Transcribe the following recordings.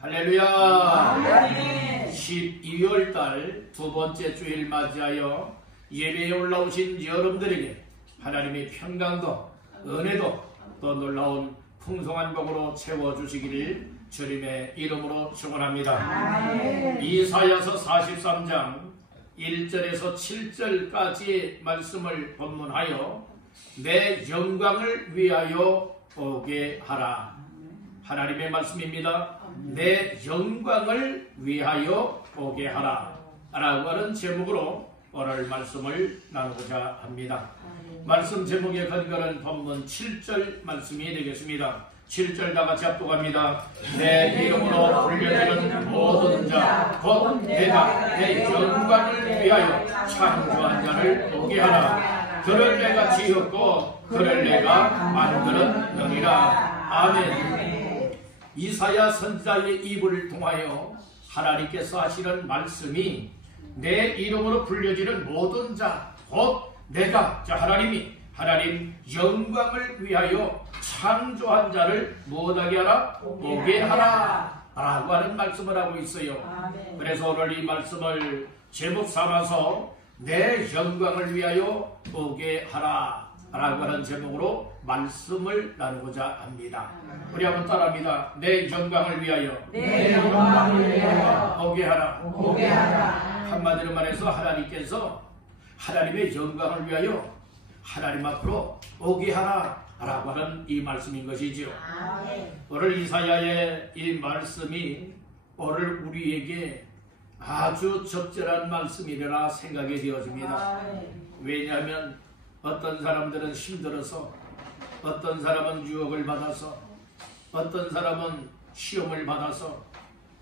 할렐루야. 12월달 두 번째 주일 맞이하여 예배에 올라오신 여러분들에게 하나님의 평강도 은혜도 또 놀라운 풍성한 복으로 채워주시기를 주님의 이름으로 축원합니다. 이사야서 43장 1절에서 7절까지의 말씀을 본문하여 내 영광을 위하여 오게 하라. 하나님의 말씀입니다. 내 영광을 위하여 오게 하라 라고 하는 제목으로 오늘 말씀을 나누고자 합니다. 말씀 제목의 근거는 본문 7절 말씀이 되겠습니다. 7절 다같이 합독합니다. 내 이름으로 불려지는 모든 자 곧 내가 내 영광을 위하여 창조한 자를 오게 하라. 그를 내가 지었고 그를 내가 만들었느니라. 아멘. 이사야 선지자의 입을 통하여 하나님께서 하시는 말씀이 내 이름으로 불려지는 모든 자 곧 내가 하나님 영광을 위하여 창조한 자를 무엇하게 하라? 오게 하라 라고 하는 말씀을 하고 있어요. 그래서 오늘 이 말씀을 제목 삼아서 내 영광을 위하여 오게 하라 라고 하는 제목으로 말씀을 나누고자 합니다. 우리 한번 따라합니다. 내 영광을 위하여 오게 하라. 한마디로 말해서 하나님께서 하나님의 영광을 위하여 하나님 앞으로 오게 하라 라고 하는 이 말씀인 것이지요. 오늘 이사야의 이 말씀이 오늘 우리에게 아주 적절한 말씀이라 생각이 되어집니다. 왜냐하면 어떤 사람들은 힘들어서, 어떤 사람은 유혹을 받아서, 어떤 사람은 시험을 받아서,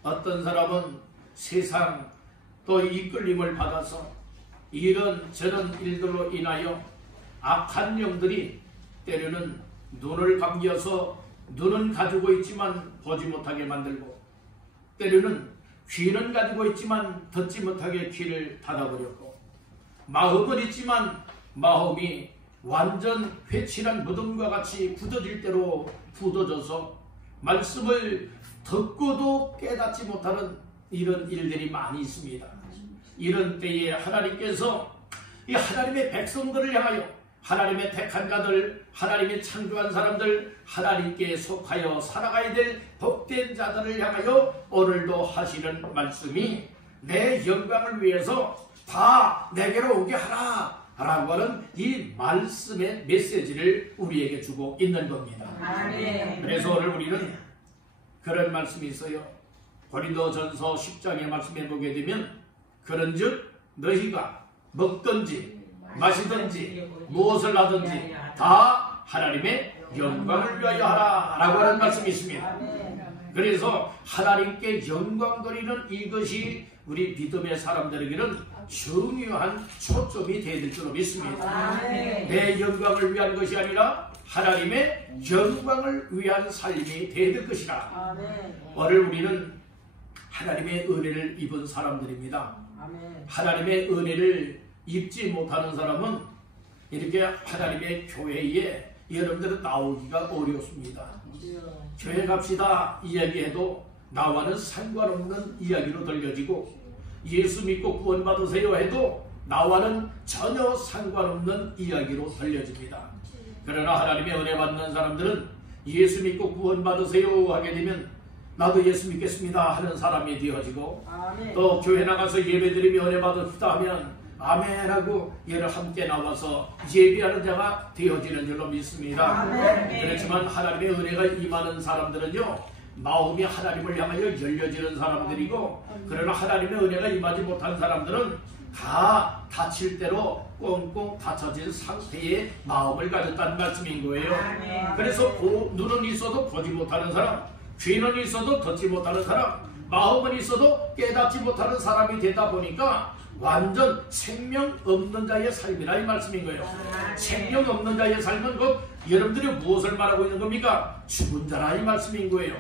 어떤 사람은 세상 또 이끌림을 받아서 이런 저런 일들로 인하여 악한 영들이 때로는 눈을 감겨서 눈은 가지고 있지만 보지 못하게 만들고, 때로는 귀는 가지고 있지만 듣지 못하게 귀를 닫아버렸고, 마음은 있지만 마음이 완전 회칠한 무덤과 같이 굳어질 대로 굳어져서 말씀을 듣고도 깨닫지 못하는 이런 일들이 많이 있습니다. 이런 때에 하나님께서 이 하나님의 백성들을 향하여, 하나님의 택한 자들, 하나님의 창조한 사람들, 하나님께 속하여 살아가야 될 복된 자들을 향하여 오늘도 하시는 말씀이 내 영광을 위해서 다 내게로 오게 하라 라고 하는 이 말씀의 메시지를 우리에게 주고 있는 겁니다. 그래서 오늘 우리는 그런 말씀이 있어요. 고린도전서 10장의 말씀에 보게 되면 그런즉 너희가 먹든지 마시든지 무엇을 하든지 다 하나님의 영광을 위하여 하라 라고 하는 말씀이 있습니다. 그래서 하나님께 영광 돌리는 이것이 우리 믿음의 사람들에게는 중요한 초점이 되어야 될 줄로 믿습니다. 내 영광을 위한 것이 아니라 하나님의 영광을 위한 삶이 되어야 될 것이라. 오늘 우리는 하나님의 은혜를 입은 사람들입니다. 하나님의 은혜를 입지 못하는 사람은 이렇게 하나님의 교회에 여러분들은 나오기가 어렵습니다. 교회 갑시다 이야기해도 나와는 상관없는 이야기로 들려지고, 예수 믿고 구원 받으세요 해도 나와는 전혀 상관없는 이야기로 들려집니다. 그러나 하나님의 은혜 받는 사람들은 예수 믿고 구원 받으세요 하게 되면 나도 예수 믿겠습니다 하는 사람이 되어지고, 또 교회 나가서 예배드리며 은혜 받읍시다 하면 아멘하고 예를 함께 나와서 예배하는 자가 되어지는 줄로 믿습니다. 그렇지만 하나님의 은혜가 임하는 사람들은요, 마음이 하나님을 향하여 열려지는 사람들이고, 그러나 하나님의 은혜가 임하지 못한 사람들은 다 닫힐 대로 꽁꽁 닫혀진 상태의 마음을 가졌다는 말씀인 거예요. 그래서 눈은 있어도 보지 못하는 사람, 귀는 있어도 듣지 못하는 사람, 마음은 있어도 깨닫지 못하는 사람이 되다 보니까 완전 생명 없는 자의 삶이라 이 말씀인 거예요. 생명 없는 자의 삶은 곧 여러분들이 무엇을 말하고 있는 겁니까? 죽은 자라 이 말씀인 거예요.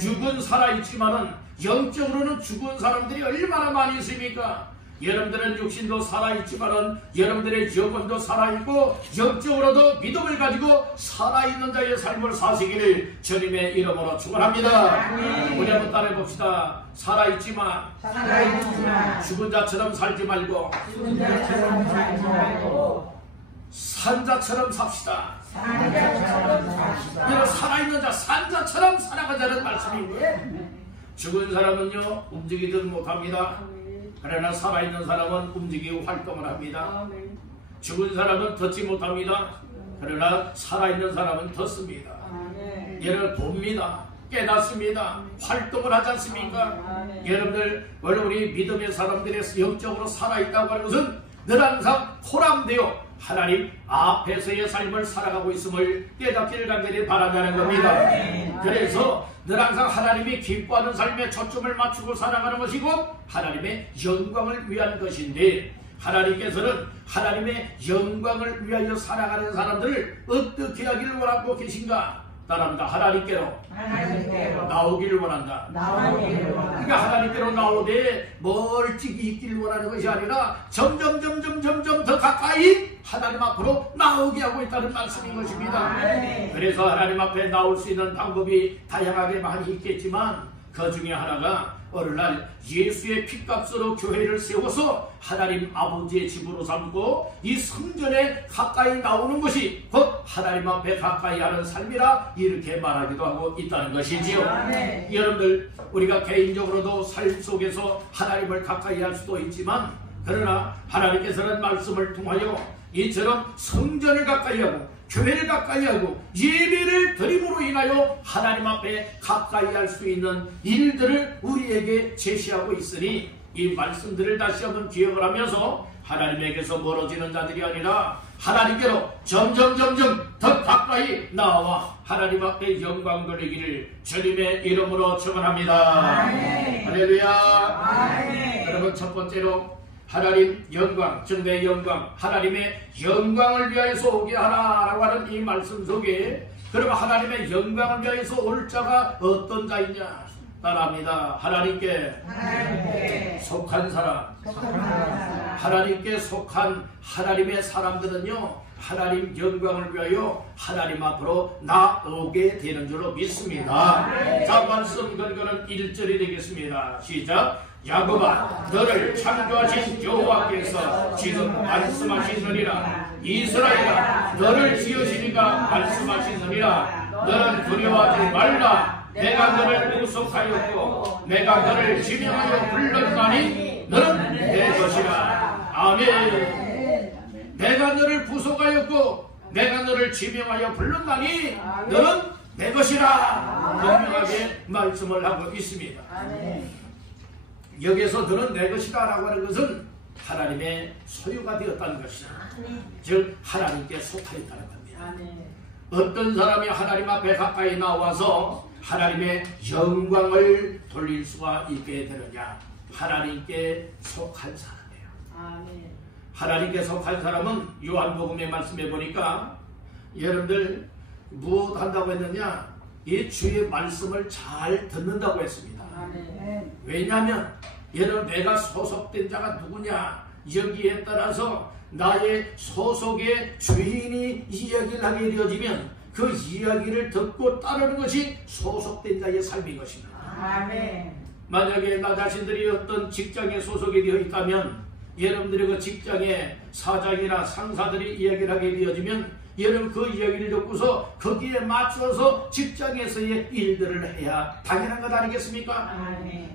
육은 살아있지만은 영적으로는 죽은 사람들이 얼마나 많이 있습니까? 여러분들은 육신도 살아있지만은 여러분들의 영혼도 살아있고 영적으로도 믿음을 가지고 살아있는 자의 삶을 사시기를 주님의 이름으로 축원합니다. 우리 한번 따라해봅시다. 살아있지만 죽은 자처럼 살지 말고 산자처럼 삽시다. 이런 살아있는 자, 산자처럼 살아가자는 말씀입니다. 죽은 사람은요 움직이든 못합니다. 그러나 살아있는 사람은 움직이고 활동을 합니다. 죽은 사람은 걷지 못합니다. 그러나 살아있는 사람은 걷습니다. 얘를 봅니다. 깨닫습니다. 활동을 하지 않습니까? 여러분들 원래 우리 믿음의 사람들의 영적으로 살아있다고 하는 것은 늘 항상 포함되어 하나님 앞에서의 삶을 살아가고 있음을 깨닫기를 간절히 바란다는 겁니다. 그래서 늘 항상 하나님이 기뻐하는 삶에 초점을 맞추고 살아가는 것이고 하나님의 영광을 위한 것인데, 하나님께서는 하나님의 영광을 위하여 살아가는 사람들을 어떻게 하기를 원하고 계신가? 따라합니다. 하나님께로 나오기를 원한다. 그러니까 하나님께로 나오되 멀찍이 있기를 원하는 것이 아니라 점점 더 가까이 하나님 앞으로 나오게 하고 있다는 말씀인 것입니다. 그래서 하나님 앞에 나올 수 있는 방법이 다양하게 많이 있겠지만 그 중에 하나가 오늘날 예수의 피값으로 교회를 세워서 하나님 아버지의 집으로 삼고 이 성전에 가까이 나오는 것이 곧 하나님 앞에 가까이 하는 삶이라 이렇게 말하기도 하고 있다는 것이지요. 여러분들 우리가 개인적으로도 삶 속에서 하나님을 가까이 할 수도 있지만 그러나 하나님께서는 말씀을 통하여 이처럼 성전을 가까이 하고 교회를 가까이 하고 예배를 드림으로 인하여 하나님 앞에 가까이 할 수 있는 일들을 우리에게 제시하고 있으니 이 말씀들을 다시 한번 기억을 하면서 하나님에게서 멀어지는 자들이 아니라 하나님께로 점점 더 가까이 나와 하나님 앞에 영광 돌리기를 주님의 이름으로 축원합니다. 할렐루야. 여러분 첫 번째로 하나님 영광, 정대의 영광, 하나님의 영광을 위하여서 오게 하라라고 하는 이 말씀 속에 그러면 하나님의 영광을 위하여서 올 자가 어떤 자이냐? 따라합니다. 하나님께 속한 사람. 하나님께 속한 하나님의 사람들은요 하나님 영광을 위하여 하나님 앞으로 나오게 되는 줄로 믿습니다. 자, 말씀 근거는 1절이 되겠습니다. 시작. 야곱아, 너를 창조하신 여호와께서 지금 말씀하시느니라. 이스라엘아, 너를 지으시니가 말씀하시느니라. 너는 두려워하지 말라. 내가 너를 구속하였고 내가 너를 지명하여 불렀나니 너는 내 것이라. 아멘. 내가 너를 구속하였고 내가 너를 지명하여 불렀나니 너는 내 것이라. 분명하게 말씀을 하고 있습니다. 여기에서 너는 내 것이다 라고 하는 것은 하나님의 소유가 되었다는 것이다. 즉 하나님께 속하였다는 겁니다. 어떤 사람이 하나님 앞에 가까이 나와서 하나님의 영광을 돌릴 수가 있게 되느냐? 하나님께 속한 사람이에요. 하나님께 속한 사람은 요한복음의 말씀에 보니까 여러분들 무엇 한다고 했느냐? 이 주의 말씀을 잘 듣는다고 했습니다. 왜냐하면 여러분 내가 소속된 자가 누구냐 여기에 따라서 나의 소속의 주인이 이야기를 하게 되어지면 그 이야기를 듣고 따르는 것이 소속된 자의 삶인 것입니다. 만약에 나 자신들이 어떤 직장에 소속이 되어 있다면 여러분들의 그 직장의 사장이나 상사들이 이야기를 하게 되어지면 여러분 그 이야기를 듣고서 거기에 맞춰서 직장에서의 일들을 해야 당연한 것 아니겠습니까?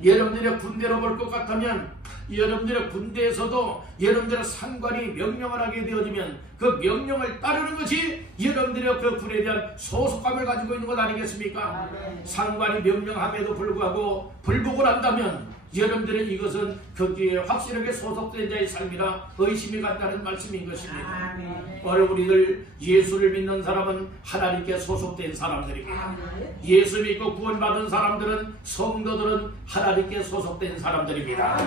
여러분들의 군대로 볼 것 같다면 여러분들의 군대에서도 여러분들의 상관이 명령을 하게 되어지면 그 명령을 따르는 것이 여러분들의 그 군에 대한 소속감을 가지고 있는 것 아니겠습니까? 상관이 명령함에도 불구하고 불복을 한다면 여러분들의 이것은 거기에 확실하게 소속된 자의 삶이라 의심이 간다는 말씀인 것입니다. 오늘 우리들 예수를 믿는 사람은 하나님께 소속된 사람들입니다. 예수 믿고 구원받은 사람들은 성도들은 하나님께 소속된 사람들입니다.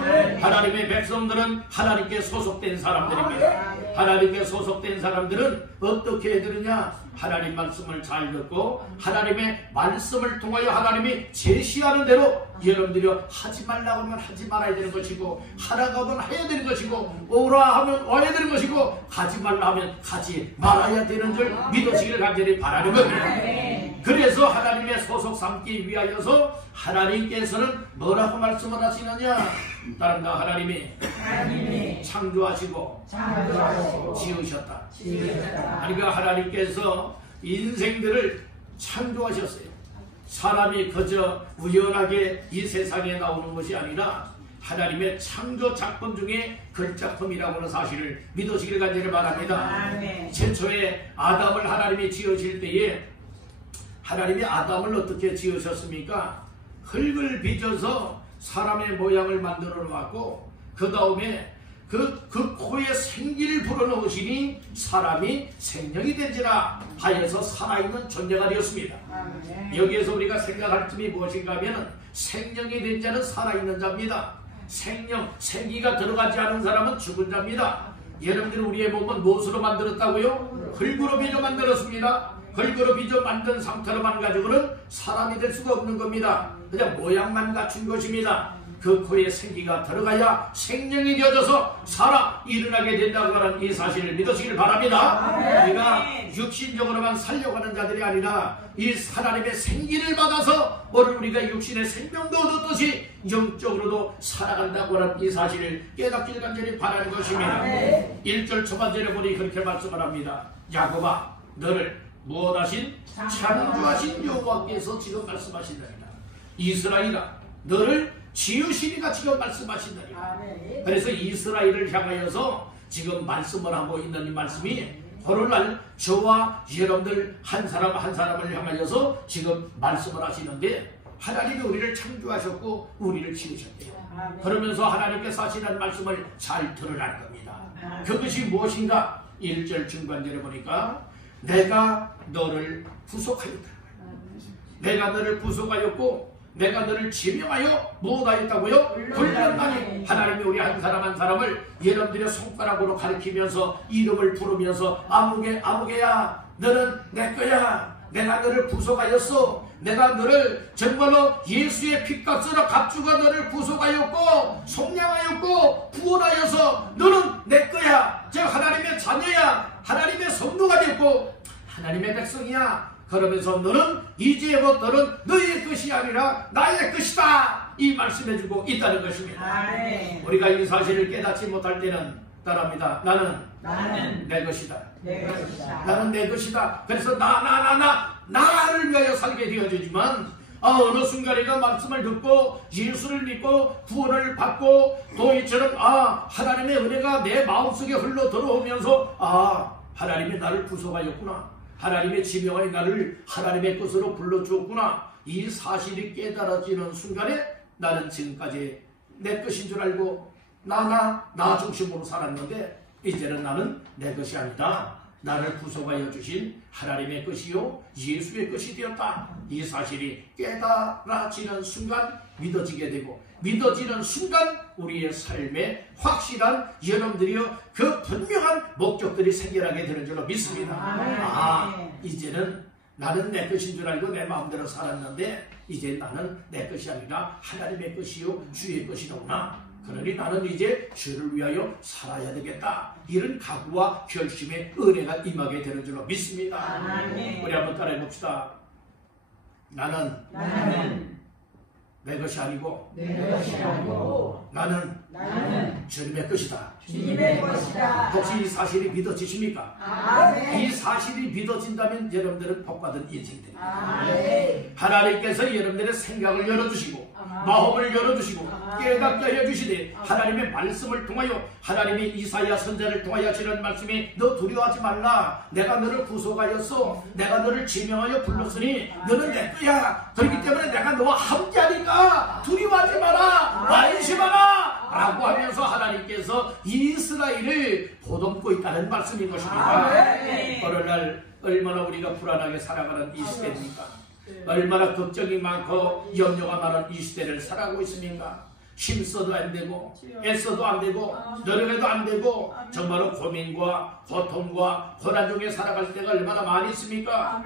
하나님의 백성들은 하나님께 소속된 사람들입니다. 하나님께 소속된 사람들은 어떻게 해야 되느냐? 하나님 말씀을 잘 듣고 하나님의 말씀을 통하여 하나님이 제시하는 대로 여러분들이 하지 말라 말라고 하면 하지 말아야 되는 것이고, 하라고 하면 해야 되는 것이고, 오라 하면 와야 되는 것이고, 가지 말라 하면 가지 말아야 되는 줄 믿으시기를 간절히 바라는 겁니다. 그래서 하나님의 소속 삼기 위하여서 하나님께서는 뭐라고 말씀을 하시느냐? 다른 다 하나님이 창조하시고 지으셨다. 그러니까 하나님께서 인생들을 창조하셨어요. 사람이 그저 우연하게 이 세상에 나오는 것이 아니라 하나님의 창조 작품 중에 글작품이라고 하는 사실을 믿으시기를 간절히 바랍니다. 최초에 아담을 하나님이 지으실 때에 하나님이 아담을 어떻게 지으셨습니까? 흙을 빚어서 사람의 모양을 만들어 놓았고, 그 다음에 그 코에 생기를 불어넣으시니 사람이 생명이 된지라 하여서 살아있는 존재가 되었습니다. 여기에서 우리가 생각할 점이 무엇인가 하면 생명이 된 자는 살아있는 자입니다. 생기가 들어가지 않은 사람은 죽은 자입니다. 여러분들 우리의 몸은 무엇으로 만들었다고요? 흙으로 빚어 만들었습니다. 흙으로 빚어 만든 상태로만 가지고는 사람이 될 수가 없는 겁니다. 그냥 모양만 갖춘 것입니다. 그 코에 생기가 들어가야 생명이 되어져서 살아 일어나게 된다고 하는 이 사실을 믿으시길 바랍니다. 우리가 육신적으로만 살려가는 자들이 아니라 이 하나님의 생기를 받아서 오늘 우리가 육신의 생명도 얻었듯이 영적으로도 살아간다고 하는 이 사실을 깨닫기를 간절히 바라는 것입니다. 1절 초반절에 보니 그렇게 말씀을 합니다. 야곱아, 너를 무엇하신? 창조하신 여호와께서 지금 말씀하신다니라. 이스라엘아, 너를 지으시니가 지금 말씀하신다니까. 그래서 이스라엘을 향하여서 지금 말씀을 하고 있는 이 말씀이 오늘날 저와 여러분들 한 사람 한 사람을 향하여서 지금 말씀을 하시는데, 하나님이 우리를 창조하셨고 우리를 지으셨대요. 그러면서 하나님께서 하시는 말씀을 잘 들으라는 겁니다. 그것이 무엇인가? 1절 중간절에 보니까 내가 너를 구속하였다. 내가 너를 구속하였고 내가 너를 지명하여 무엇하였다고요? 불렀나니. 하나님이 우리 한 사람 한 사람을 여러분들의 손가락으로 가리키면서 이름을 부르면서 아무개야 너는 내 거야. 내가 너를 구속하였어. 내가 너를 정말로 예수의 핏값으로 값주가 너를 구속하였고 속량하였고 구원하여서 너는 내 거야. 즉 하나님의 자녀야. 하나님의 성도가 됐고 하나님의 백성이야. 그러면서 너는 이제부터 너는 너의 것이 아니라 나의 것이다. 이 말씀해주고 있다는 것입니다. 우리가 이 사실을 깨닫지 못할 때는 따라합니다. 나는 내 것이다. 나는 내 것이다. 그래서 나를 위하여 살게 되어지지만 어느 순간에가 말씀을 듣고 예수를 믿고 구원을 받고 또 이처럼 하나님의 은혜가 내 마음속에 흘러 들어오면서 하나님이 나를 구속하였구나. 하나님의 지명하여 나를 하나님의 것으로 불러주었구나. 이 사실이 깨달아지는 순간에 나는 지금까지 내 것인 줄 알고 나 중심으로 살았는데 이제는 나는 내 것이 아니다. 나를 구속하여 주신 하나님의 것이요 예수의 것이 되었다. 이 사실이 깨달아지는 순간 믿어지게 되고 믿어지는 순간 우리의 삶에 확실한 여러분들이요 그 분명한 목적들이 생겨나게 되는 줄로 믿습니다. 이제는 나는 내 것인 줄 알고 내 마음대로 살았는데 이제 나는 내 것이 아니라 하나님의 것이요 주의 것이로구나. 그러니 나는 이제 주를 위하여 살아야 되겠다. 이런 각오와 결심의 은혜가 임하게 되는 줄로 믿습니다. 우리 한번 따라해 봅시다. 나는 내 것이 아니고 나는 주님의 것이다. 혹시 이 사실이 믿어지십니까? 이 사실이 믿어진다면 여러분들은 복받은 인생이 됩니다. 하나님께서 여러분들의 생각을 열어주시고 마음을 열어주시고 깨닫게 해주시되 하나님의 말씀을 통하여 하나님이 이사야 선지자를 통하여 하시는 말씀이 너 두려워하지 말라. 내가 너를 구속하였어. 내가 너를 지명하여 불렀으니 너는 내 거야. 그렇기 때문에 내가 너와 함께하니까 두려워하지 마라. 안심하라 라고 하면서 하나님께서 이스라엘을 보듬고 있다는 말씀인 것입니다. 오늘날 얼마나 우리가 불안하게 살아가는 이 시대입니까? 얼마나 걱정이 많고 염려가 많은 이 시대를 살아가고 있습니까? 힘써도 안 되고 애써도 안 되고 노력해도 안 되고 정말로 고민과 고통과 고난 중에 살아갈 때가 얼마나 많이 있습니까?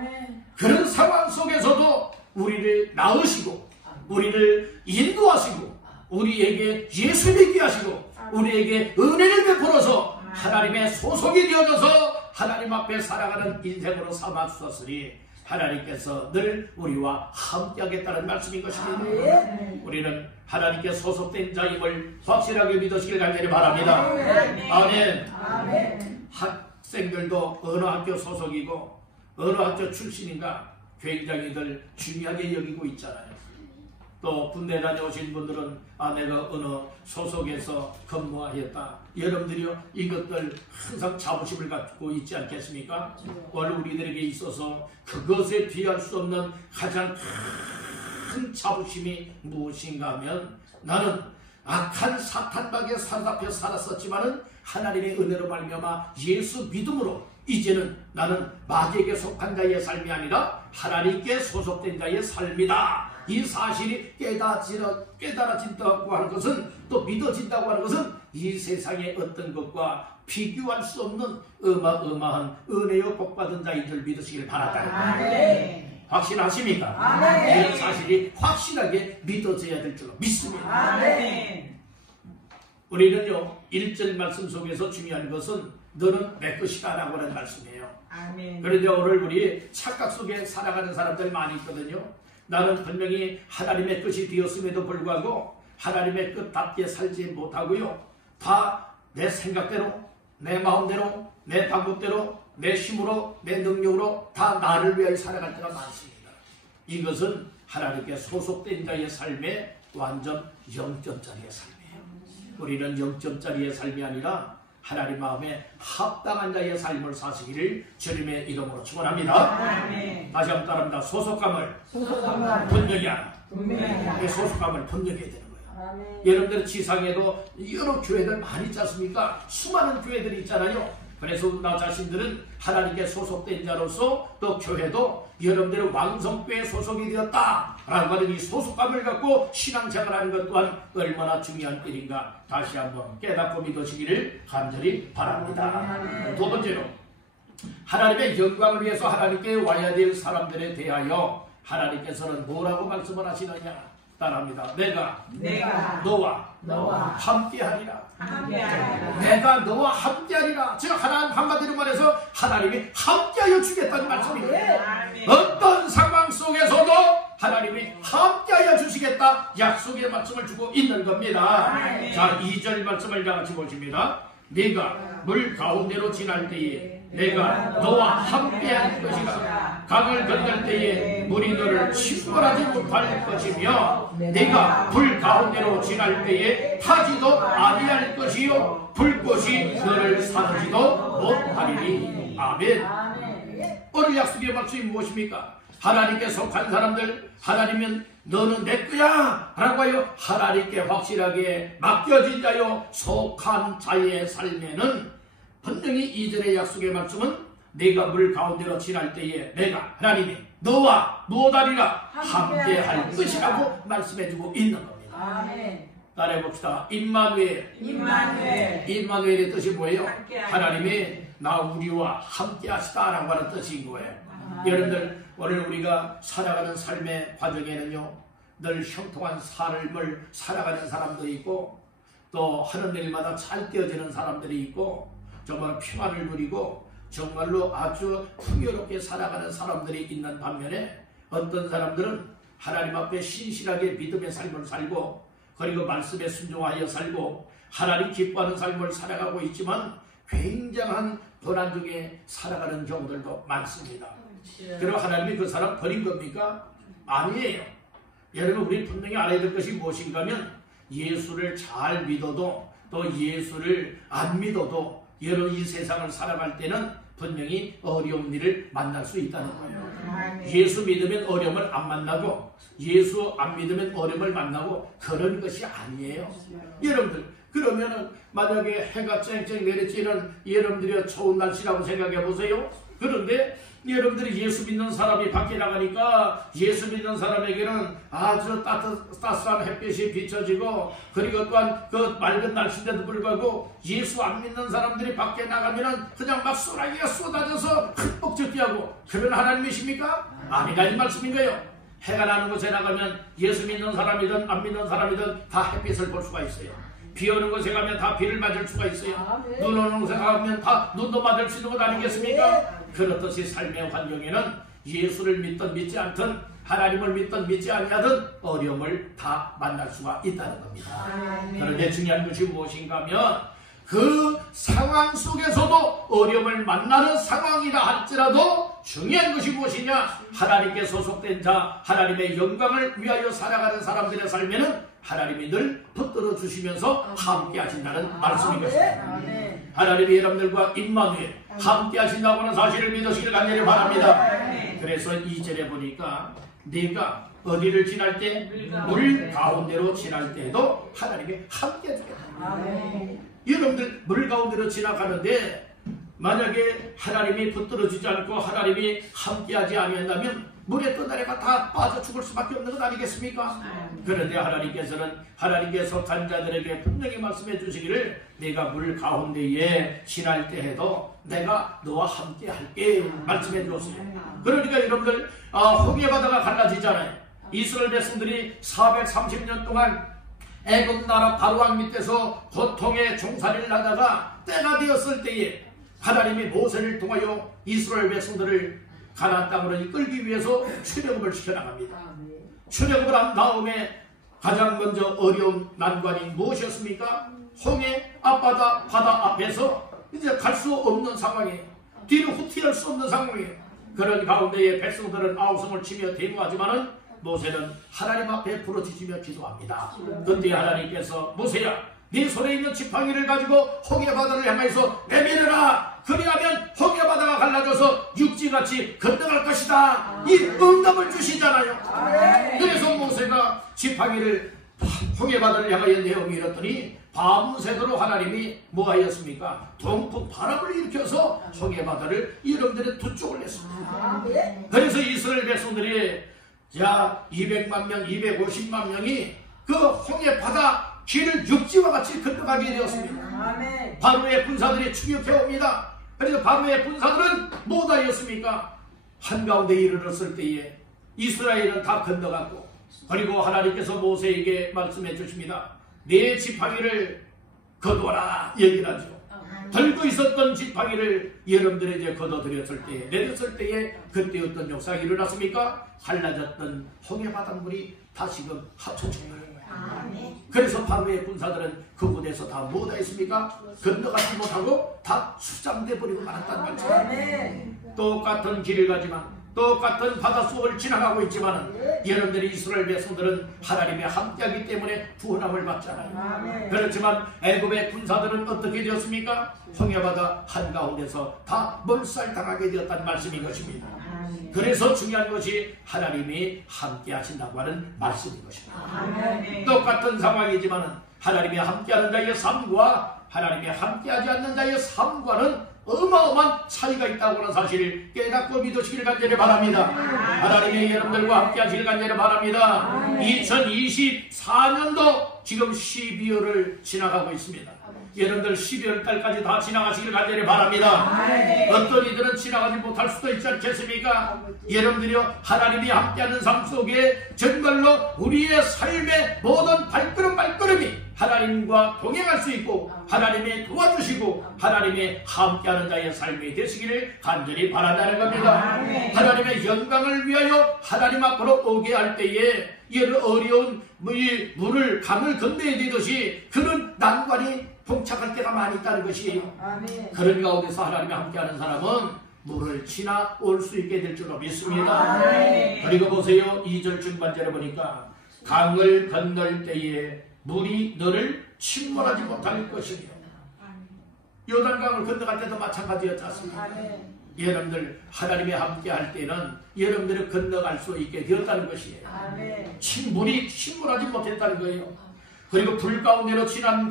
그런 상황 속에서도 우리를 낳으시고 우리를 인도하시고 우리에게 예수 믿게 하시고 우리에게 은혜를 베풀어서 하나님의 소속이 되어져서 하나님 앞에 살아가는 인생으로 삼아 주셨으니 하나님께서 늘 우리와 함께하겠다는 말씀인 것입니다. 우리는 하나님께 소속된 자임을 확실하게 믿으시길 간절히 바랍니다. 아멘. 학생들도 어느 학교 소속이고 어느 학교 출신인가 굉장히들 중요하게 여기고 있잖아요. 또 군대 다녀오신 분들은 내가 어느 소속에서 근무하였다. 여러분들이요 이것들 항상 자부심을 갖고 있지 않겠습니까? 오늘 우리들에게 있어서 그것에 비할 수 없는 가장 큰 자부심이 무엇인가 하면 나는 악한 사탄박에 사로잡혀 살았었지만은 하나님의 은혜로 말미암아 예수 믿음으로 이제는 나는 마귀에게 속한 자의 삶이 아니라 하나님께 소속된 자의 삶이다. 이 사실이 깨달아진다고 하는 것은 또 믿어진다고 하는 것은 이 세상의 어떤 것과 비교할 수 없는 어마어마한 은혜요 복받은 자인 줄 믿으시길 바랍니다. 확신하십니까? 이 사실이 확실하게 믿어져야 될 줄 믿습니다. 우리는요 1절 말씀 속에서 중요한 것은 너는 내 것이다 라고 하는 말씀이에요. 그런데 오늘 우리 착각 속에 살아가는 사람들 많이 있거든요. 나는 분명히 하나님의 것이 되었음에도 불구하고 하나님의 것답게 살지 못하고요. 다 내 생각대로, 내 마음대로, 내 방법대로, 내 힘으로, 내 능력으로 다 나를 위하여 살아갈 때가 많습니다. 이것은 하나님께 소속된 자의 삶의 완전 0점짜리의 삶이에요. 우리는 0점짜리의 삶이 아니라 하나님 마음에 합당한 자의 삶을 사시기를 주님의 이름으로 축원합니다. 다시 한번 따라합니다. 소속감을 분명히 하라. 소속감을 분명히 해야 되는 거예요. 여러분들 지상에도 여러 교회들 많이 있지 않습니까? 수많은 교회들이 있잖아요. 그래서 나 자신들은 하나님께 소속된 자로서 또 교회도 여러분들의 왕성교회에 소속이 되었다라고 하는 이 소속감을 갖고 신앙생활하는 것 또한 얼마나 중요한 일인가 다시 한번 깨닫고 믿으시기를 간절히 바랍니다. 두 번째로 하나님의 영광을 위해서 하나님께 와야 될 사람들에 대하여 하나님께서는 뭐라고 말씀을 하시느냐? 따라합니다. 내가 너와 함께하리라. 내가 너와 함께하리라. 즉 하나님 한마디로 말해서 하나님이 함께하여 주겠다는 말씀이에요. 어떤 상황 속에서도 하나님이 함께하여 주시겠다 약속의 말씀을 주고 있는 겁니다. 자 2절 말씀을 다 같이 보십니다. 네가 물 가운데로 지날 때에 내가 너와 함께할 것이라. 강을 건널 때에 물이 너를 침몰하지 못할 것이며 네가 불 가운데로 지날 때에 타지도 아니할 것이요 불꽃이 너를 사르지도 못하리니. 아멘. 오늘 약속의 말씀이 무엇입니까? 하나님께 속한 사람들, 하나님은 너는 내 거야 라고 하여 하나님께 확실하게 맡겨진 자요 속한 자의 삶에는 분명히 이전의 약속의 말씀은 네가 물 가운데로 지날 때에 내가 하나님이 너와 무엇하리라 함께할 것이라고 말씀해주고 있는 겁니다. 따라해봅시다. 임마누엘의 뜻이 뭐예요? 하나님이 나 우리와 함께 하시다라고 하는 뜻인 거예요. 여러분들 오늘 우리가 살아가는 삶의 과정에는요 늘 형통한 삶을 살아가는 사람도 있고 또 하는 일마다 잘 되어지는 사람들이 있고 정말 평안을 누리고 정말로 아주 풍요롭게 살아가는 사람들이 있는 반면에 어떤 사람들은 하나님 앞에 신실하게 믿음의 삶을 살고 그리고 말씀에 순종하여 살고 하나님 기뻐하는 삶을 살아가고 있지만 굉장한 고난 중에 살아가는 경우들도 많습니다. 그리고 하나님이 그 사람 버린 겁니까? 아니에요. 여러분 우리 분명히 알아야 될 것이 무엇인가 하면 예수를 잘 믿어도 또 예수를 안 믿어도 여러분 이 세상을 살아갈 때는 분명히 어려운 일을 만날 수 있다는 거예요. 예수 믿으면 어려움을 안 만나고 예수 안 믿으면 어려움을 만나고 그런 것이 아니에요. 여러분들 그러면은 만약에 해가 쨍쨍 내리쬐는 여러분들이 좋은 날씨라고 생각해 보세요. 그런데 여러분들이 예수 믿는 사람이 밖에 나가니까 예수 믿는 사람에게는 아주 따스한 햇빛이 비춰지고 그리고 또한 그 맑은 날씨인데도 불구하고 예수 안 믿는 사람들이 밖에 나가면은 그냥 막 소나기가 쏟아져서 흠뻑 적게 하고 그런 하나님이십니까? 아니라 이 말씀인 거예요. 해가 나는 곳에 나가면 예수 믿는 사람이든 안 믿는 사람이든 다 햇빛을 볼 수가 있어요. 비 오는 곳에 가면 다 비를 맞을 수가 있어요. 눈 오는 곳에 가면 다 눈도 맞을 수 있는 것 아니겠습니까? 그렇듯이 삶의 환경에는 예수를 믿든 믿지 않든 하나님을 믿든 믿지 아니하든 어려움을 다 만날 수가 있다는 겁니다. 그런데 중요한 것이 무엇인가 하면 그 상황 속에서도 어려움을 만나는 상황이라 할지라도 중요한 것이 무엇이냐? 하나님께 소속된 자, 하나님의 영광을 위하여 살아가는 사람들의 삶에는 하나님이 늘 붙들어 주시면서 함께 하신다는 말씀인 것입니다. 하나님이 여러분들과 임마누엘 함께 하신다고 하는 사실을 믿으시길 간절히 바랍니다. 그래서 2절에 보니까 네가 어디를 지날 때 물 가운데로 지날 때에도 하나님이 함께 해주겠다. 여러분들 물 가운데로 지나가는데 만약에 하나님이 붙들어 주지 않고 하나님이 함께하지 아니한다면 물에 떠나려가 다 빠져 죽을 수밖에 없는 것 아니겠습니까? 그런데 하나님께 속한 자들에게 분명히 말씀해 주시기를 내가 물 가운데에 지날 때 해도 내가 너와 함께 할게 말씀해 주었어요. 그러니까 여러분들 홍해 바다가 갈라지잖아요. 이스라엘 백성들이 430년 동안 애굽 나라 바로왕 밑에서 고통의 종살이를 하다가 때가 되었을 때에 하나님이 모세를 통하여 이스라엘 백성들을 가나안 땅으로 이끌기 위해서 출애굽을 시켜나갑니다. 출애굽을 한 다음에 가장 먼저 어려운 난관이 무엇이었습니까? 홍해 앞바다 바다 앞에서 이제 갈 수 없는 상황이에요. 뒤로 후퇴할 수 없는 상황이에요. 그런 가운데에 백성들은 아우성을 치며 대모하지만은 모세는 하나님 앞에 부르짖으며 기도합니다. 그때 하나님께서 모세야 네 손에 있는 지팡이를 가지고 홍해 바다를 향해서 내밀어라. 그리하면 홍해 바다가 갈라져서 육지같이 건너갈 것이다. 이 응답을 주시잖아요. 그래서 모세가 지팡이를 홍해 바다를 향하여 내어밀었더니 밤새도록 하나님이 뭐하였습니까? 동풍 바람을 일으켜서 홍해 바다를 여러분들의 두 쪽을 냈습니다. 그래서 이스라엘 백성들이 200만 명, 250만 명이 그 홍해 바다 길을 육지와 같이 건너가게 되었습니다. 바로의 군사들이 추격해 옵니다. 그래서 바로의 군사들은 뭐하였습니까? 한가운데 이르렀을 때에 이스라엘은 다 건너갔고, 그리고 하나님께서 모세에게 말씀해 주십니다. 내 지팡이를 거두어라 얘기를 하죠. 들고 있었던 지팡이를 여러분들이 이제 걷어들였을 때에, 내렸을 때에 그때 어떤 역사가 일어났습니까? 갈라졌던 홍해 바닷물이 다시금 합쳐졌는 거예요. 그래서 바로의 군사들은 그곳에서 다 뭐다 했습니까? 건너가지 못하고 다 수장돼 버리고 말았다는 거죠. 똑같은 길을 가지만, 똑같은 바닷속을 지나가고 있지만 여러분들이 이스라엘 백성들은 하나님의 함께하기 때문에 구원함을 받잖아요. 그렇지만 애굽의 군사들은 어떻게 되었습니까? 홍해바다 한가운데서 다 몰살당하게 되었다는 말씀인 것입니다. 그래서 중요한 것이 하나님이 함께 하신다고 하는 말씀인 것입니다. 똑같은 상황이지만 하나님이 함께하는 자의 삶과 하나님이 함께하지 않는 자의 삶과는 어마어마한 차이가 있다고 하는 사실을 깨닫고 믿으시길 간절히 바랍니다. 하나님이 여러분들과 함께 하시길 간절히 바랍니다. 2024년도 지금 12월을 지나가고 있습니다. 여러분들 12월 달까지 다 지나가시길 간절히 바랍니다. 어떤 이들은 지나가지 못할 수도 있지 않겠습니까? 여러분들이요, 하나님이 함께하는 삶 속에 정말로 우리의 삶의 모든 발걸음이 하나님과 동행할 수 있고 하나님이 도와주시고 하나님이 함께하는 자의 삶이 되시기를 간절히 바란다는 겁니다. 하나님의 영광을 위하여 하나님 앞으로 오게 할 때에 이런 어려운 물을 강을 건너야 되듯이 그런 난관이 봉착할 때가 많이 있다는 것이에요. 그런 가운데서 하나님이 함께하는 사람은 물을 지나 올 수 있게 될 줄로 믿습니다. 그리고 보세요, 2절 중반절에 보니까 강을 건널 때에 물이 너를 침몰하지 못할 것이며, 요단강을 건너갈 때도 마찬가지였지 않습니까? 여러분들 하나님이 함께 할 때는 여러분들이 건너갈 수 있게 되었다는 것이에요. 물이 침몰하지 못했다는 거예요. 그리고 불 가운데로 지나는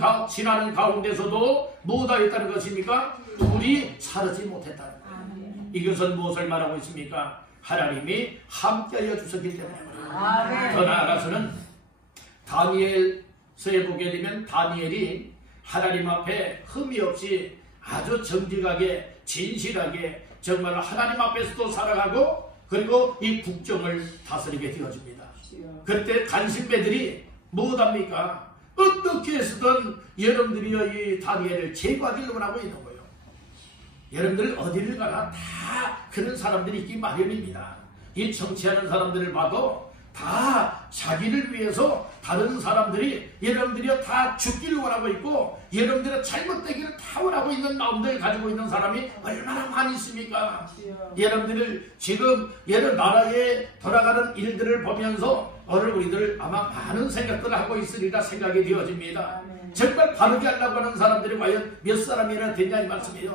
가운데서도 뭐가 있다는 것입니까? 불이 사르지 못했다는 거예요. 이것은 무엇을 말하고 있습니까? 하나님이 함께하여 주셨기 때문에. 더 나아가서는 다니엘서에 보게 되면 다니엘이 하나님 앞에 흠이 없이 아주 정직하게 진실하게 정말 하나님 앞에서도 살아가고 그리고 이 국정을 다스리게 되어집니다. 그때 간신배들이 무엇합니까? 어떻게 해서든 여러분들이 이 다니엘을 제거하기를 원하고 있는 거예요. 여러분들 어디를 가나 다 그런 사람들이 있기 마련입니다. 이 정치하는 사람들을 봐도 다 자기를 위해서 다른 사람들이 여러분들이 다 죽기를 원하고 있고 여러분들의 잘못되기를 다 원하고 있는 마음들을 가지고 있는 사람이 얼마나 많이 있습니까? 여러분들 지금 여러 나라에 돌아가는 일들을 보면서 오늘 우리들 아마 많은 생각들을 하고 있으리라 생각이 되어집니다. 정말 바르게 하려고 하는 사람들이 과연 몇 사람이나 되냐 이 말씀이에요.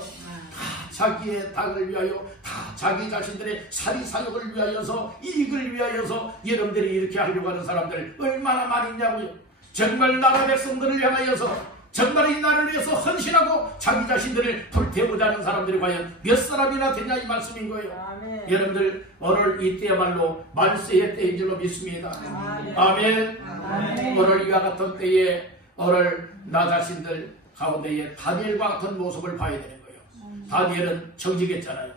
자기의 닭을 위하여, 다 자기 자신들의 사리사욕을 위하여서, 이익을 위하여서 여러분들이 이렇게 하려고 하는 사람들 얼마나 많이 있냐고요. 정말 나라 백성들을 향하여서 정말 이 나라를 위해서 헌신하고 자기 자신들을 불태우고자 하는 사람들이 과연 몇 사람이나 되냐 이 말씀인 거예요. 아멘. 여러분들 오늘 이때야말로 말세의 때인 줄로 믿습니다. 아멘. 아멘. 오늘 이와 같은 때에 오늘 나 자신들 가운데에 다니엘과 같은 모습을 봐야 되는 거예요. 다니엘은 정직했잖아요.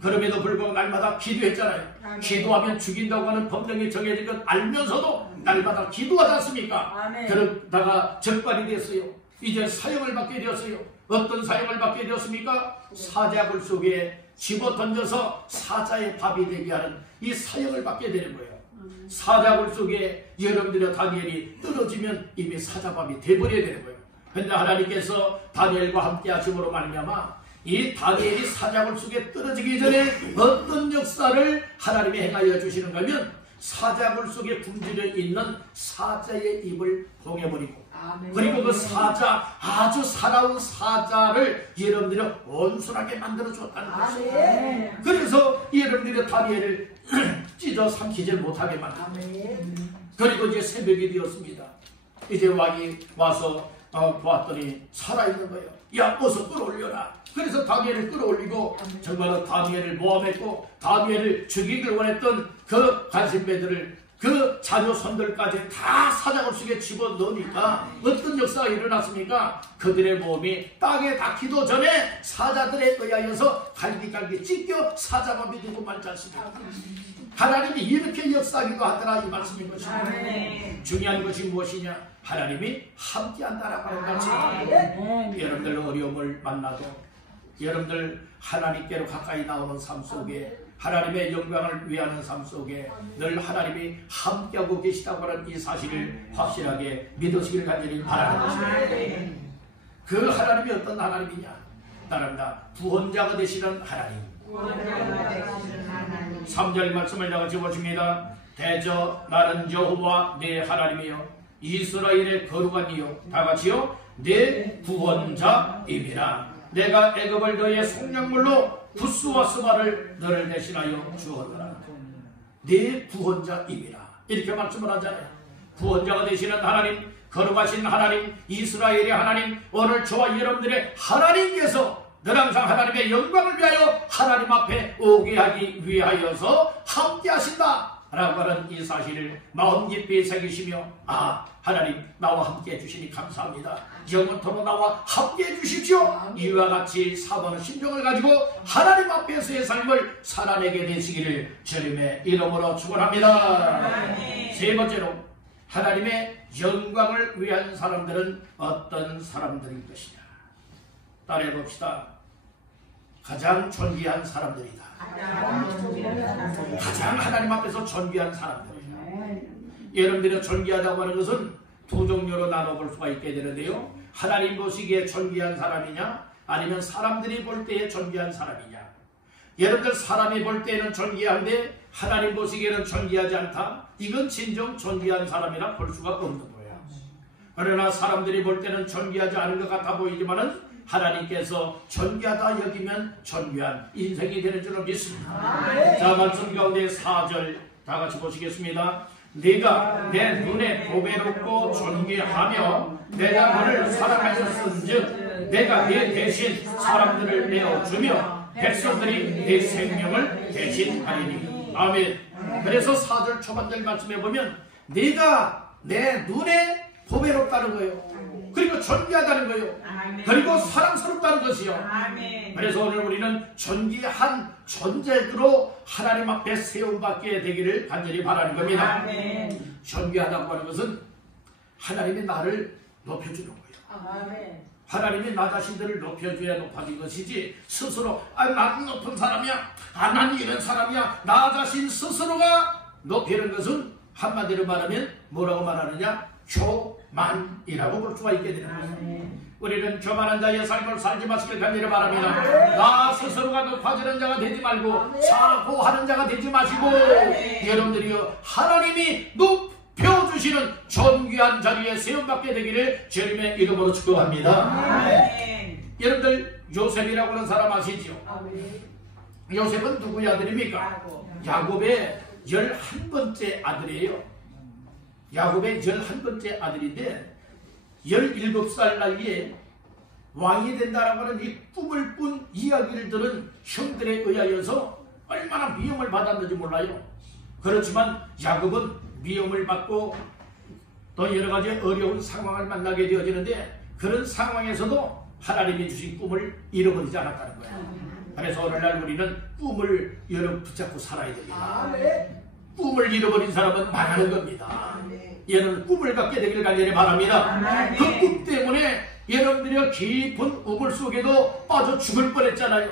그럼에도 불구하고 날마다 기도했잖아요. 기도하면 죽인다고 하는 법령이 정해진 것 알면서도 날마다 기도하지 않습니까? 그러다가 적발이 됐어요. 이제 사형을 받게 되었어요. 어떤 사형을 받게 되었습니까? 사자굴 속에 집어 던져서 사자의 밥이 되게 하는 이 사형을 받게 되는 거예요. 사자굴 속에 여러분들의 다니엘이 떨어지면 이미 사자밥이 돼버려야 되는 거예요. 그런데 하나님께서 다니엘과 함께 하심으로 말미암아 이 다니엘이 사자굴 속에 떨어지기 전에 어떤 역사를 하나님이 행하여 주시는가 하면 사자굴 속에 굶주려 있는 사자의 입을 봉해버리고 그리고 그 사자, 아주 살아온 사자를 여러분들이 온순하게 만들어 주었다는 것이에요. 그래서 여러분들이 다니엘을 찢어 삼키지 못하게 만들었어요. 그리고 이제 새벽이 되었습니다. 이제 왕이 와서 보았더니 살아있는 거예요. 야, 어서 끌어올려라. 그래서 다니엘을 끌어올리고 정말로 다니엘을 모함했고 다니엘을 죽이길 원했던 그 간신배들을 그 자녀손들까지 다 사자굴 속에 집어넣으니까 어떤 역사가 일어났습니까? 그들의 몸이 땅에 닿기도 전에 사자들에 의하여서 갈기갈기 찢겨 사자밥이 되고 말지 않습니까? 하나님이 이렇게 역사하기도 하더라 이 말씀인 것입니다. 중요한 것이 무엇이냐? 하나님이 함께한다라고 하는 것입니다. 여러분들 어려움을 만나도 여러분들 하나님께로 가까이 나오는 삶 속에 하나님의 영광을 위하는 삶 속에 늘 하나님이 함께하고 계시다고 하는 이 사실을 확실하게 믿으시길 간절히 바라는 것입니다. 그 하나님이 어떤 하나님이냐? 따릅니다. 구원자가 되시는 하나님. 3절 말씀을 내가 적어줍니다. 대저 나는 여호와 내 하나님이여 이스라엘의 거룩한 이요 다같이요 내 구원자임이라. 내가 애굽을 너의 속량물로 부스와 스바를 너를 대신하여 주었노라. 내 구원자임이라. 이렇게 말씀을 하잖아요. 구원자가 되시는 하나님, 거룩하신 하나님, 이스라엘의 하나님, 오늘 저와 여러분들의 하나님께서 늘 항상 하나님의 영광을 위하여 하나님 앞에 오게 하기 위하여서 함께 하신다 라고 하는 이 사실을 마음 깊이 새기시며 하나님 나와 함께 해주시니 감사합니다. 영원토록 나와 함께 해주십시오. 이와 같이 사모하는 심정을 가지고 하나님 앞에서의 삶을 살아내게 되시기를 주님의 이름으로 축원합니다. 세 번째로 하나님의 영광을 위한 사람들은 어떤 사람들인 것이냐. 따라해봅시다. 가장 존귀한 사람들이다. 가장 하나님 앞에서 존귀한 사람들이다. 여러분들이 존귀하다고 하는 것은 두 종류로 나눠볼 수가 있게 되는데요. 하나님 보시기에 존귀한 사람이냐 아니면 사람들이 볼 때에 존귀한 사람이냐. 여러분들 사람이 볼 때는 존귀한데 하나님 보시기에는 존귀하지 않다. 이건 진정 존귀한 사람이라 볼 수가 없는 거예요. 그러나 사람들이 볼 때는 존귀하지 않은 것 같아 보이지만은 하나님께서 존귀하다 여기면 존귀한 인생이 되는 줄로 믿습니다. 자, 말씀 가운데 4절 다 같이 보시겠습니다. 네가 내 눈에 보배롭고 존귀하며 내가 너를 사랑하였은즉 내가 네 대신 사람들을 내어주며 백성들이 네 생명을 대신하리니. 아멘. 그래서 4절 초반절 말씀해 보면 네가 내 눈에 보배롭다는 거예요. 그리고 존귀하다는 거예요. 그리고 사랑스럽다는 것이요. 그래서 오늘 우리는 존귀한 존재로 하나님 앞에 세움받게 되기를 간절히 바라는 겁니다. 존귀하다고 하는 것은 하나님이 나를 높여주는 거예요. 하나님이 나 자신들을 높여줘야 높아진 것이지 스스로 난 높은 사람이야, 난 이런 사람이야, 나 자신 스스로가 높이는 것은 한마디로 말하면 뭐라고 말하느냐? 교만이라고 볼 수가 있게 되는 거예요. 우리는 교만한 자의 삶을 살지 마시길 간절히 바랍니다. 나 스스로가 높아지는 자가 되지 말고 자고하는 자가 되지 마시고 여러분들이요 하나님이 높여주시는 존귀한 자리에 세움받게 되기를 주님의 이름으로 축복합니다. 여러분들 요셉이라고 하는 사람 아시죠? 요셉은 누구의 아들입니까? 야곱의 11번째 아들이에요. 야곱의 11번째 아들인데 17살 나이에 왕이 된다라고 하는 이 꿈을 꾼 이야기를 들은 형들에 의하여서 얼마나 미움을 받았는지 몰라요. 그렇지만 야곱은 미움을 받고 또 여러가지 어려운 상황을 만나게 되어지는데 그런 상황에서도 하나님이 주신 꿈을 잃어버리지 않았다는 거예요. 그래서 오늘날 우리는 꿈을 붙잡고 살아야 됩니다. 꿈을 잃어버린 사람은 망하는 겁니다. 얘는 꿈을 갖게 되기를 간절히 바랍니다. 그 꿈 때문에 여러분들이 깊은 우물 속에도 빠져 죽을 뻔했잖아요.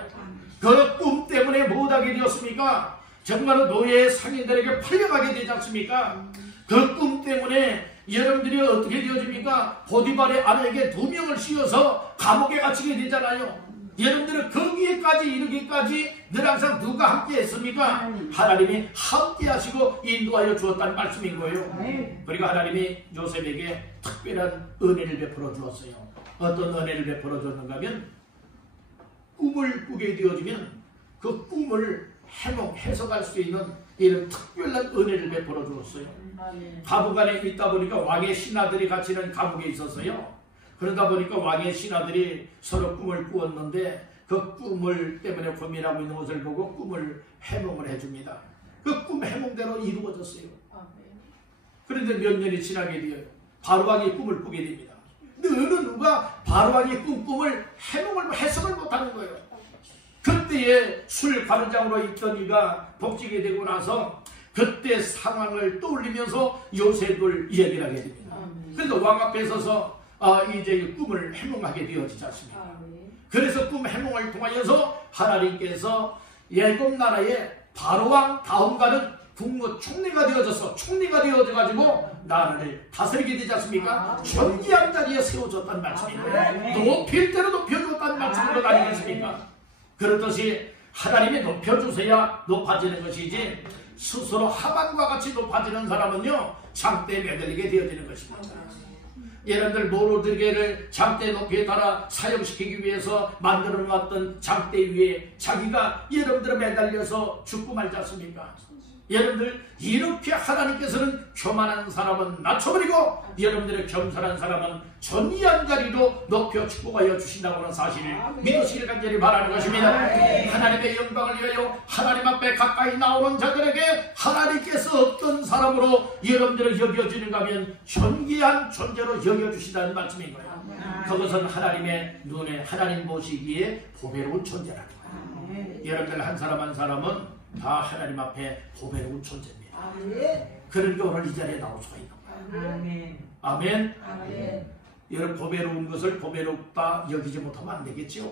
그 꿈 때문에 못하게 되었습니까? 정말로 노예 상인들에게 팔려가게 되지 않습니까? 그 꿈 때문에 여러분들이 어떻게 되어집니까? 보디발의 아내에게 2명을 씌워서 감옥에 갇히게 되잖아요. 여러분들은 거기에까지 이르기까지 늘 항상 누가 함께 했습니까? 하나님이 함께 하시고 인도하여 주었다는 말씀인 거예요. 그리고 하나님이 요셉에게 특별한 은혜를 베풀어 주었어요. 어떤 은혜를 베풀어 줬는가 하면 꿈을 꾸게 되어지면 그 꿈을 해석할 수 있는 이런 특별한 은혜를 베풀어 주었어요. 감옥 안에 있다 보니까 왕의 신하들이 갇히는 감옥에 있었어요. 그러다 보니까 왕의 신하들이 서로 꿈을 꾸었는데 그 꿈을 때문에 고민하고 있는 것을 보고 꿈을 해몽을 해줍니다. 그 꿈 해몽대로 이루어졌어요. 그런데 몇 년이 지나게 되어요. 바로왕이 꿈을 꾸게 됩니다. 근데 어느 누가 바로왕이 꾼 꿈을 해석을 못하는 거예요. 그때에 술 가루장으로 있던 이가 복직이 되고 나서 그때 상황을 떠올리면서 요셉을 이야기를 하게 됩니다. 그래서 왕 앞에 서서 이제 꿈을 해몽하게 되어지지 않습니까? 그래서 꿈 해몽을 통하여서 하나님께서 애굽 나라의 바로왕 다음가는 국무 총리가 되어져서 총리가 되어져가지고 나라를 다스리게 되지 않습니까? 존귀한 자리에 세워졌다는 말씀이고요. 높일 대로 높여줬다는 말씀으로 아니겠습니까? 그렇듯이 하나님이 높여주셔야 높아지는 것이지 스스로 하만과 같이 높아지는 사람은요 장대에 매달리게 되어지는 것입니다. 여러분들 모로드게를 장대 높이에 달아 사형시키기 위해서 만들어 놓았던 장대 위에 자기가 여러분들을 매달려서 죽고 말지 않습니까? 여러분들 이렇게 하나님께서는 교만한 사람은 낮춰버리고 여러분들의 겸손한 사람은 존귀한 자리로 높여 축복하여 주신다고 하는 사실을 믿으시길 간절히 바라는 것입니다. 하나님의 영광을 위하여 하나님 앞에 가까이 나오는 자들에게 하나님께서 어떤 사람으로 여러분들을 여겨주는가 하면 존귀한 존재로 여겨주시다는 말씀인 거예요. 그것은 하나님의 눈에 하나님 보시기에 보배로운 존재라는 거예요. 여러분들 한 사람 한 사람은 다 하나님 앞에 보배로운 존재입니다. 그러니까 오늘 이 자리에 나올 수가 있는 거예요. 아멘. 여러분 보배로운 것을 보배롭다 여기지 못하면 안 되겠죠.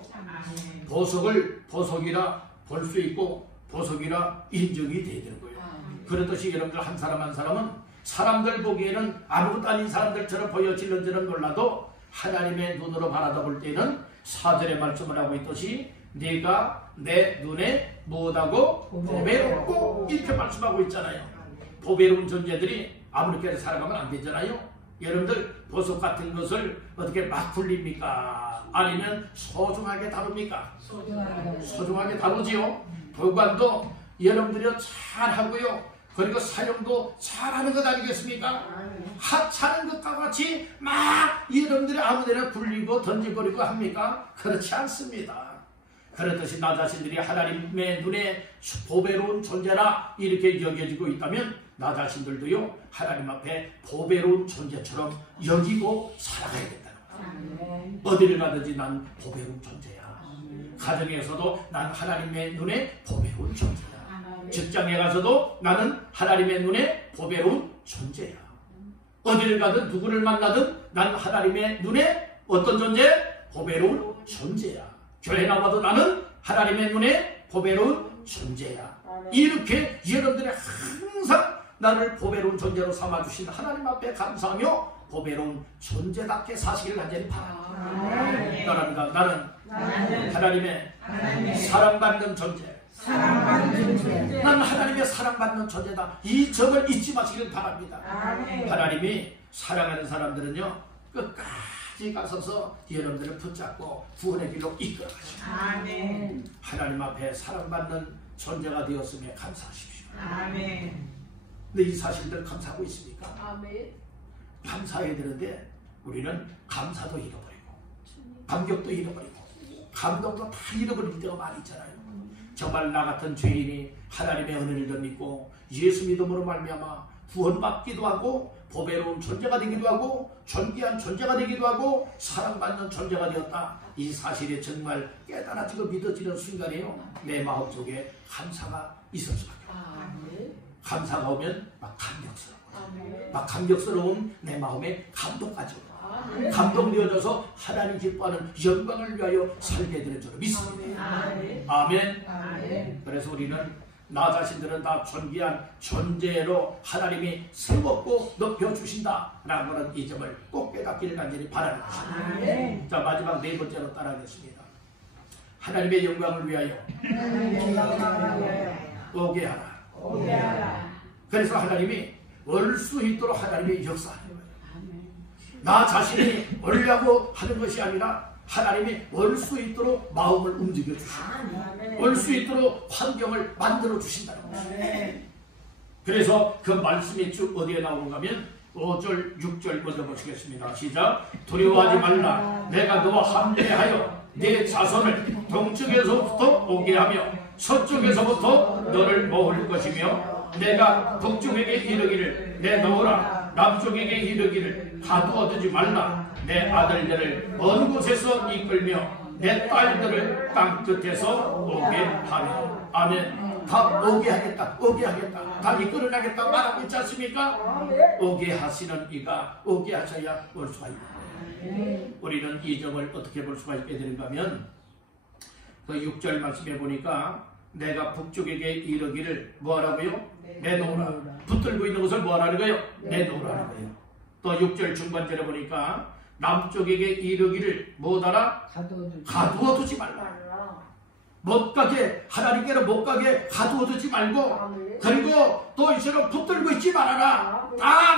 보석을 보석이라 볼 수 있고 보석이라 인정이 돼야 되는 거예요. 그렇듯이 여러분들 한 사람 한 사람은 사람들 보기에는 아무것도 아닌 사람들처럼 보여질는지는 몰라도 하나님의 눈으로 바라다 볼 때는 4절의 말씀을 하고 있듯이 네가 내 눈에 무엇하고 보배롭고 이렇게 말씀하고 있잖아요. 보배로운 존재들이 아무렇게나 살아가면 안 되잖아요. 여러분들 보석 같은 것을 어떻게 막 굴립니까? 아니면 소중하게 다룹니까? 소중하게 다루지요. 보관도 여러분들이 잘하고요. 그리고 사용도 잘하는 것 아니겠습니까? 하찮은 것과 같이 막 여러분들이 아무데나 굴리고 던져버리고 합니까? 그렇지 않습니다. 그렇듯이 나 자신들이 하나님의 눈에 보배로운 존재라 이렇게 여겨지고 있다면 나 자신들도요 하나님 앞에 보배로운 존재처럼 여기고 살아가야 된다는 거예요. 어디를 가든지 난 보배로운 존재야. 가정에서도 난 하나님의 눈에 보배로운 존재야. 직장에 가서도 나는 하나님의 눈에 보배로운 존재야. 어디를 가든 누구를 만나든 난 하나님의 눈에 어떤 존재? 보배로운 존재야. 교회 나와도 나는 하나님의 눈에 보배로운 존재야. 이렇게 여러분들이 항상 나를 보배로운 존재로 삼아주신 하나님 앞에 감사하며 보배로운 존재답게 사시기를 간절히 바랍니다. 따라합니다. 나는 하나님의 사랑받는 존재. 난 하나님의 사랑받는 존재다. 이 점을 잊지 마시기를 바랍니다. 하나님이 사랑하는 사람들은요 끝까지 가서서 여러분들을 붙잡고 구원의 길로 이끌어 가십니다. 하나님 앞에 사랑받는 존재가 되었음에 감사하십시오. 근데 이 사실들 감사하고 있습니까? 감사해야 되는데 우리는 감사도 잃어버리고 감격도 잃어버리고 감동도 다 잃어버릴 때가 많이 있잖아요. 정말 나 같은 죄인이 하나님의 은혜를 더 믿고 예수 믿음으로 말미암아 구원받기도 하고 보배로운 존재가 되기도 하고 존귀한 존재가 되기도 하고 사랑받는 존재가 되었다. 이 사실이 정말 깨달아지고 믿어지는 순간에요 내 마음속에 감사가 있을 수밖에 없어요. 감사가 오면 막 감격스러워요. 막 감격스러운 내 마음에 감동까지 오요. 감동되어져서 하나님 기뻐하는 영광을 위하여 살게 되는 줄로 믿습니다. 아멘. 그래서 우리는 나 자신들은 다 존귀한 존재로 하나님이 세웠고 높여주신다 라고 하는 이 점을 꼭 깨닫기를 간절히 바라는 것입니다. 자, 마지막 네 번째로 따라하겠습니다. 하나님의 영광을 위하여 오게 하라. 그래서 하나님이 올 수 있도록 하나님의 역사하는 거예요. 나 자신이 오려고 하는 것이 아니라 하나님이 올 수 있도록 마음을 움직여 주시고 올 수 있도록 환경을 만들어 주신다는 것입니다. 그래서 그 말씀이 쭉 어디에 나오는가 하면 5절 6절 먼저 보시겠습니다. 시작. 두려워하지 말라. 내가 너와 함께하여 내 자손을 동쪽에서부터 오게 하며 서쪽에서부터 너를 모을 것이며 내가 북쪽에게 이르기를 내놓으라. 남쪽에게 이르기를 가두어두지 말라. 내 아들들을 먼 곳에서 이끌며 내 딸들을 땅끝에서 오게 하며. 아멘. 다 오게 하겠다. 오게 하겠다. 다 이끌어나겠다 말하고 있지 않습니까? 오게 하시는 이가 오게 하셔야 올 수가 있는 거예요. 우리는 이 점을 어떻게 볼 수가 있게 되는가 하면 그 6절 말씀해 보니까 내가 북쪽에게 이르기를 뭐하라고요? 내놓으라. 붙들고 있는 것을 뭐하라는 거예요? 내놓으라는 거예요. 또 6절 중반절에 보니까 남쪽에게 이르기를 뭐하라? 가두어두지 말라. 못 가게, 하나님께로 못 가게 가두어두지 말고, 그리고 또 이처럼 붙들고 있지 말아라. 다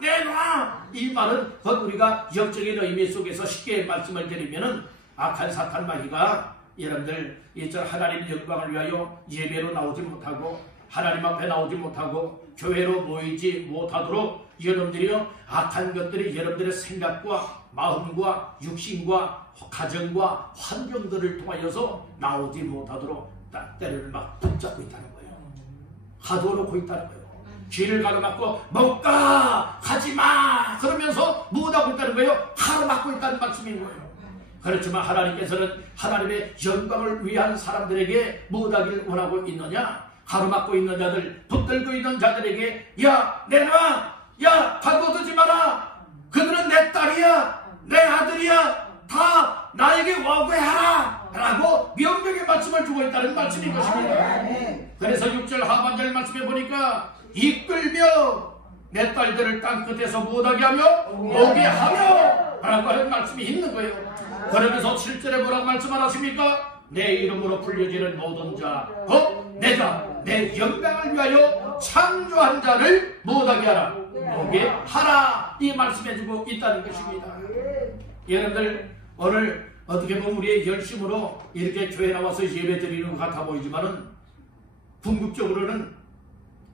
내놔. 이 말은 우리가 영적인 의미 속에서 쉽게 말씀을 드리면은 악한 사탄 마귀가 여러분들 이처럼 하나님 영광을 위하여 예배로 나오지 못하고 하나님 앞에 나오지 못하고 교회로 모이지 못하도록 여러분들이요 악한 것들이 여러분들의 생각과 마음과 육신과 가정과 환경들을 통하여서 나오지 못하도록 때를 막 붙잡고 있다는 거예요. 가둬놓고 있다는 거예요. 귀를 가로막고 못 가! 가지마! 그러면서 못하고 있다는 거예요. 가로막고 있다는 말씀인 거예요. 그렇지만 하나님께서는 하나님의 영광을 위한 사람들에게 못하기를 원하고 있느냐? 가로막고 있는 자들, 붙들고 있는 자들에게 야 내놔! 야 가둬두지 마라! 그들은 내 딸이야! 내 아들이야! 다 나에게 와구해하라! 라고 명령의 말씀을 주고 있다는 말씀인 것입니다. 그래서 6절 하반절 말씀에 보니까 이끌며 내 딸들을 땅끝에서 못하게 하며 오게 하며 라고 하는 말씀이 있는 거예요. 그러면서 7절에 뭐라고 말씀하십니까? 내 이름으로 불려지는 모든 자 내가 내 영광을 위하여 창조한 자를 못하게 하라. 오게 하라. 이 말씀해주고 있다는 것입니다. 여러분들 오늘 어떻게 보면 우리의 열심으로 이렇게 교회 나와서 예배 드리는 것 같아 보이지만은 궁극적으로는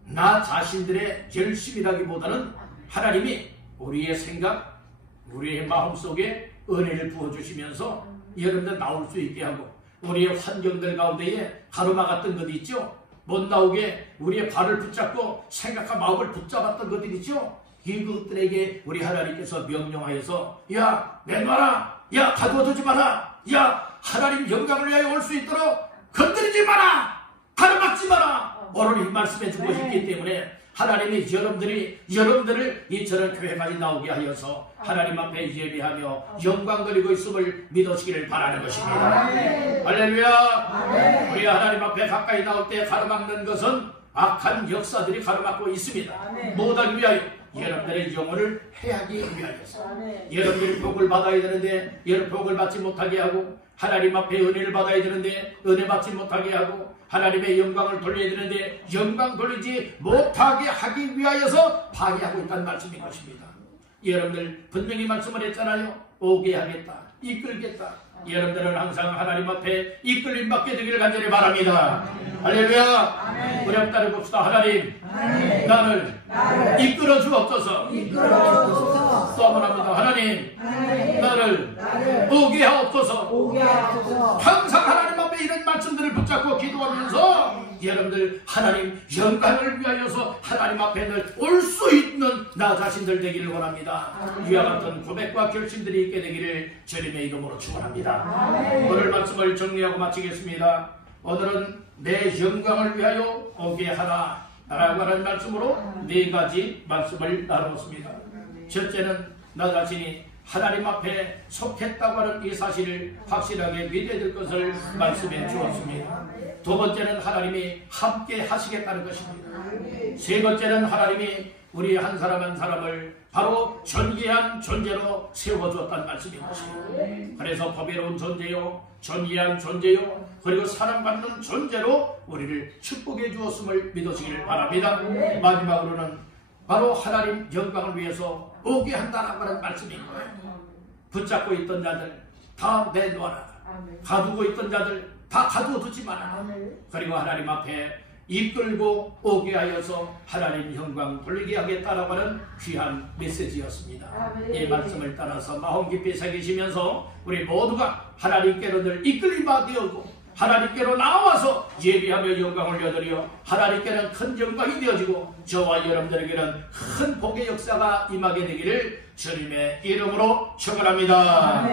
나 자신들의 열심이라기보다는 하나님이 우리의 생각, 우리의 마음속에 은혜를 부어주시면서 여러분들 나올 수 있게 하고 우리의 환경들 가운데에 가로막았던 것 있죠? 못 나오게 우리의 발을 붙잡고 생각과 마음을 붙잡았던 것들이죠. 이것들에게 우리 하나님께서 명령하여서 야 내놔라, 야 가두어두지 마라, 야 하나님 영광을 위하여 올 수 있도록 건드리지 마라, 가로막지 마라, 오늘 이 말씀해 주고 있기 때문에 하나님이 여러분들을 이처럼 교회까지 나오게 하여서 하나님 앞에 예배하며 영광 돌리고 있음을 믿으시기를 바라는 것입니다. 할렐루야. 우리 하나님 앞에 가까이 나올 때 가로막는 것은 악한 역사들이 가로막고 있습니다. 뭐하기 위하여? 여러분들의 영혼을 해하기 위하여서. 여러분들이 복을 받아야 되는데 여러분 복을 받지 못하게 하고, 하나님 앞에 은혜를 받아야 되는데 은혜 받지 못하게 하고, 하나님의 영광을 돌려야 되는데 영광 돌리지 못하게 하기 위하여서 방해하고 있다는 말씀인 것입니다. 여러분들 분명히 말씀을 했잖아요. 오게 하겠다, 이끌겠다. 여러분들은 항상 하나님 앞에 이끌림 받게 되기를 간절히 바랍니다. 할렐루야. 우리 한번 따라봅시다. 하나님, 나를 이끌어 주옵소서. 또 한번 합니다. 하나님, 나를 오게 하옵소서. 항상 하나님 앞에 이런 말씀들을 붙잡고 기도하면서 여러분들 하나님 영광을 위하여서 하나님 앞에 늘 올 수 있는 나 자신들 되기를 원합니다. 이와 같은 고백과 결심들이 있게 되기를 주님의 이름으로 축원합니다. 오늘 말씀을 정리하고 마치겠습니다. 오늘은 내 영광을 위하여 오게 하라 라고 하는 말씀으로 4가지 말씀을 나누었습니다. 첫째는 나 자신이 하나님 앞에 속했다고 하는 이 사실을 확실하게 믿어야 될 것을 말씀해 주었습니다. 두 번째는 하나님이 함께 하시겠다는 것입니다. 세 번째는 하나님이 우리 한 사람 한 사람을 바로 존귀한 존재로 세워주었다는 말씀인 것입니다. 그래서 법외로운 존재요, 존귀한 존재요, 그리고 사랑받는 존재로 우리를 축복해 주었음을 믿으시기를 바랍니다. 마지막으로는 바로 하나님 영광을 위해서 오게 한다라고 하는 말씀인 거예요. 붙잡고 있던 자들 다 내놓아라, 가두고 있던 자들 다 가두어두지 마라. 그리고 하나님 앞에 이끌고 오게 하여서 하나님 영광 돌리게 하겠다라고 하는 귀한 메시지였습니다. 이 말씀을 따라서 마음 깊이 새기시면서 우리 모두가 하나님께로 늘 이끌림받아 되었고 하나님께로 나와서 예배하며 영광을 올려드려 하나님께는 큰 영광이 되어지고 저와 여러분들에게는 큰 복의 역사가 임하게 되기를 주님의 이름으로 축원합니다.